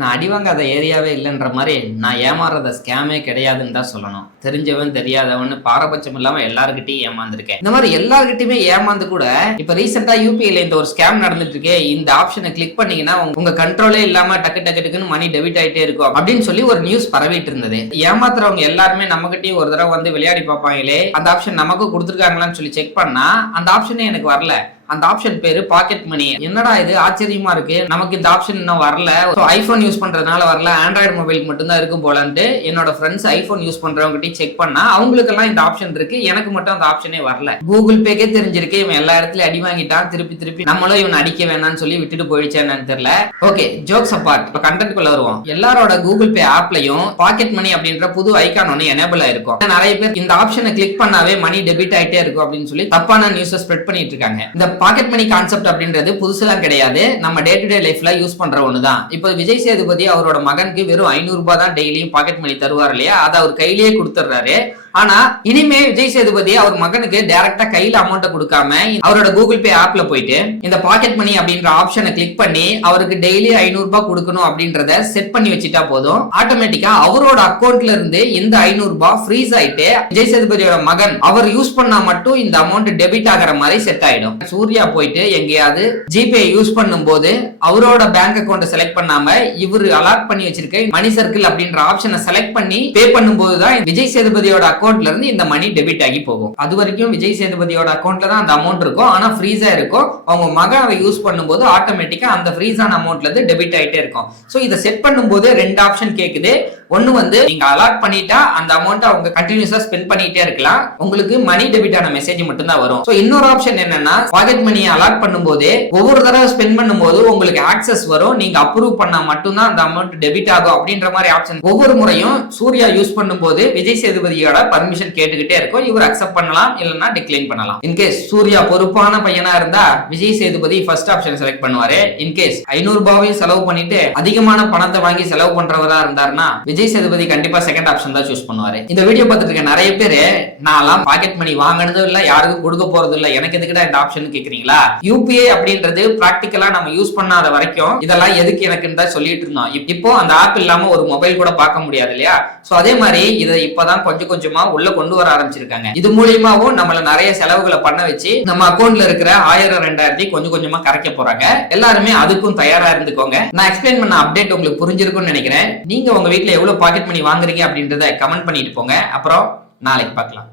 நான் அடிவாங்காத ஏரியாவே இல்லைன்ற மாதிரி நான் ஏமாறுறத ஸ்கேமே கிடையாதுன்னு தான் சொல்லணும். தெரிஞ்சவன் தெரியாதவன் பாரபட்சம் இல்லாம எல்லாருக்கிட்டையும் ஏமாந்துருக்கேன். இந்த மாதிரி எல்லாருக்கிட்டையுமே ஏமாந்து கூட இப்ப ரீசெண்டா யூபிஐல இந்த ஒரு ஸ்கேம் நடந்துட்டு இருக்கே, இந்த ஆப்ஷனை கிளிக் பண்ணீங்கன்னா உங்க கண்ட்ரோலே இல்லாம டக்கு டக்கு டக்குன்னு மணி டெபிட் ஆயிட்டே இருக்கும் அப்படின்னு சொல்லி ஒரு நியூஸ் பரவிட்டு இருந்தது. ஏமாத்துறவங்க எல்லாருமே நம்ம கிட்டயும் ஒரு தடவை வந்து விளையாடி பார்ப்பாங்களே, அந்த ஆப்ஷன் நமக்கு கொடுத்துருக்காங்களான்னு சொல்லி செக் பண்ணா அந்த ஆப்ஷனே எனக்கு வரல. அந்த ஆப்ஷன் பேரு பாக்கெட் மணி. என்னடா இது ஆச்சரியமா இருக்கு, நமக்கு இந்த ஆப்ஷன் இன்னும் வரல, ஐபோன் யூஸ் பண்றதுனால வரல, ஆண்ட்ராய்டு மொபைலுக்கு மட்டும் தான் இருக்கும் போலன்ட்டு என்னோட ஃப்ரெண்ட்ஸ் ஐபோன் யூஸ் பண்றவங்க கிட்ட செக் பண்ணா அவங்களுக்கு எல்லாம் இந்த ஆப்ஷன் இருக்கு, எனக்கு மட்டும் அந்த ஆப்ஷனே வரல. கூகுள் பேக்கே தெரிஞ்சிருக்கு, இவன் எல்லா இடத்துலயும் அடி வாங்கிட்டான், திருப்பி நம்மளும் இவன் அடிக்க வேணாம்னு சொல்லி விட்டுட்டு போயிடுச்சேன்னு தெரியல. ஓகே, ஜோக்ஸ் அப்பார்ட், இப்ப கண்டென்ட் குள்ள வருவோம். எல்லாரோட கூகுள் பே ஆப்லயும் பாக்கெட் மணி அப்படின்ற புது ஐகான் ஒன்னு எனேபிள் ஆயிருக்கும். நிறைய பேர் இந்த ஆப்ஷனை கிளிக் பண்ணாவே மணி டெபிட் ஆயிட்டே இருக்கும் அப்படின்னு சொல்லி தப்பான நியூஸ் ஸ்ப்ரெட் பண்ணிட்டு இருக்காங்க. இந்த பாக்கெட் மணி கான்செப்ட் அப்படின்றது புதுசுலாம் கிடையாது, நம்ம டே டு டே லைஃப்ல யூஸ் பண்ற ஒண்ணுதான். இப்போ விஜய் சேதுபதி அவரோட மகனுக்கு வெறும் 500 ரூபாய் தான் டெய்லியும் பாக்கெட் மணி தருவார் இல்லையா, அதை அவர் கையிலேயே கொடுத்துறாரு. ஆனா இனிமே விஜய் சேதுபதி அவர் மகனுக்கு டைரக்டா கையில அமௌண்ட் கொடுக்காம அவரோட கூகுள் பே ஆப்ல போயிட்டு இந்த பாக்கெட் மணி அப்படின்ற ஆப்ஷனை கிளிக் பண்ணி அவருக்கு டெய்லி 500 ரூபாய் கொடுக்கணும் அப்படின்றத செட் பண்ணி வச்சுட்டா போதும். ஆட்டோமேட்டிக்கா அவரோட அக்கௌண்ட்ல இருந்து இந்த 500 ரூபாய் ஃப்ரீஸ் ஆயிட்டு விஜய் சேதுபதியோட மகன் அவர் யூஸ் பண்ணா மட்டும் இந்த அமௌண்ட் டெபிட் ஆகிற மாதிரி செட் ஆயிடும். சூர்யா போயிட்டு எங்கேயாவது ஜிபே யூஸ் பண்ணும் போது அவரோட பேங்க் அக்கௌண்ட் செலக்ட் பண்ணாம இவரு அலாட் பண்ணி வச்சிருக்க மணி சர்க்கிள் அப்படின்ற ஆப்ஷனை செலக்ட் பண்ணி பே பண்ணும் போதுதான் விஜய் சேதுபதியோட அக்கௌண்ட்ல இருந்து இந்த மணி டெபிட் ஆகி போகும். அது வரைக்கும் விஜய் சேதுபதியோட அக்கௌண்ட்ல தான் அந்த அமௌண்ட் இருக்கும், ஆனா ஃப்ரீஸா இருக்கும். அவங்க மகன் அதை யூஸ் பண்ணும்போது ஆட்டோமேட்டிக்கா அந்த ஃப்ரீஸான அமௌண்ட்ல இருந்து டெபிட் ஆயிட்டே இருக்கும். சோ இதை செட் பண்ணும்போது ரெண்டு ஆப்ஷன் கேக்குது. ஒன்னு வந்து நீங்க அலாட் பண்ணிட்டா அந்த அமௌண்ட் அவங்க கண்டினியூஸா ஸ்பெண்ட் பண்ணிட்டே இருக்கலாம், உங்களுக்கு மணி டெபிட் ஆன மெசேஜ் மட்டும் தான் வரும். சோ இன்னொரு ஆப்ஷன் என்னன்னா பாக்கெட் மணியை அலாட் பண்ணும்போது ஒவ்வொரு தடவை ஸ்பெண்ட் பண்ணும்போது உங்களுக்கு ஆக்சஸ் வரும், நீங்க அப்ரூவ் பண்ணா மட்டும் தான் அந்த அமௌண்ட் டெபிட் ஆகும் அப்படின்ற மாதிரி ஆப்ஷன் ஒவ்வொரு முறையும் சூர்யா யூஸ் பண்ணும்போது விஜய் சேதுபதியோட பர்மிஷன் கேட்டுக்கிட்டே இருக்கும். இவர் அக்செப்ட் பண்ணலாம், இல்லனா டிக்ளைன் பண்ணலாம். இன்கேஸ் சூர்யா பொறுப்பான பையனா இருந்தா Vijay Sethupathi first option select பண்ணுவாரு. இன்கேஸ் 500 ரூபாயும் செலவு பண்ணிட்டு அதிகமான பணத்தை வாங்கி செலவு பண்றவரா இருந்தாருன்னா விஜய் சேதுபதி கண்டிப்பா செகண்ட் ஆப்ஷன் தான் சூஸ் பண்ணுவாரு. இந்த வீடியோ பார்த்துட்டு இருக்க நிறைய பேரு நான்லாம் பாக்கெட் மணி வாங்கினதும் இல்ல, யாருக்கும் கொடுக்க போறதும் இல்ல, எனக்கு எதுக்குடா இந்த ஆப்ஷன் கேக்குறீங்களா? யூபிஐ அப்படின்றது பிராக்டிகலா நம்ம யூஸ் பண்ணாத வரைக்கும் இதெல்லாம் எதுக்கு எனக்குன்னு தான் சொல்லிட்டு இருந்தோம். இப்போ அந்த ஆப் இல்லாம ஒரு மொபைல் கூட பார்க்க முடியாது இல்லையா? சோ அதே மாதிரி இதை இப்பதான் கொஞ்சம் கொஞ்சமா உள்ள கொண்டு வர ஆரம்பிச்சிருக்காங்க. இது மூலியமாவும் நம்மள நிறைய செலவுகளை பண்ண வச்சு நம்ம அக்கௌண்ட்ல இருக்கிற 1000 2000 கொஞ்சம் கொஞ்சமா கரைக்க போறாங்க. எல்லாருமே அதுக்கும் தயாரா இருந்துக்கோங்க. நான் எக்ஸ்பிளைன் பண்ண அப்டேட் உங்களுக்கு புரிஞ்சிருக்கும்னு நினைக்கிறேன். நீங்க உங்க வீட்ல எவ்வளவு பாக்கெட் மணி வாங்குறீங்க அப்படின்றத கமெண்ட் பண்ணிட்டு போங்க. அப்புறம் நாளைக்கு பார்க்கலாம்.